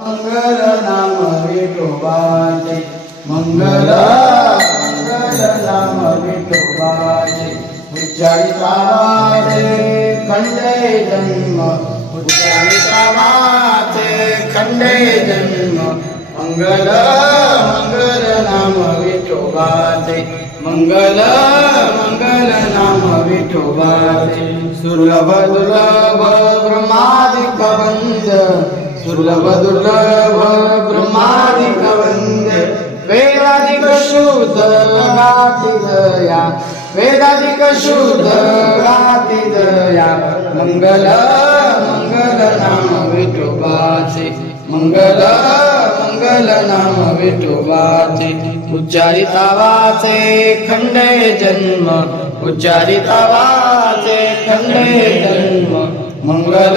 मंगल नाम विठोबाचे मंगल नाम विठोबाचे उच्चारिता वाचे खंडे जन्म उच्चारिता वाचे खंडे जन्म मंगल नाम विठोबाचे मंगल नाम विठोबाचे सुलभ दुर्लभ ब्रह्मादिक वंद सुलभ दुर्लभ ब्रह्मादिक वंद वेदादिक शुद्ध गाती दया वेदादिक शुद्ध गाती दया मंगल नाम विठोबाचे मंगल नाम विठोबाचे उच्चारिता वाचे खंडे जन्म उच्चारिता वाचे खंडे जन्म मंगल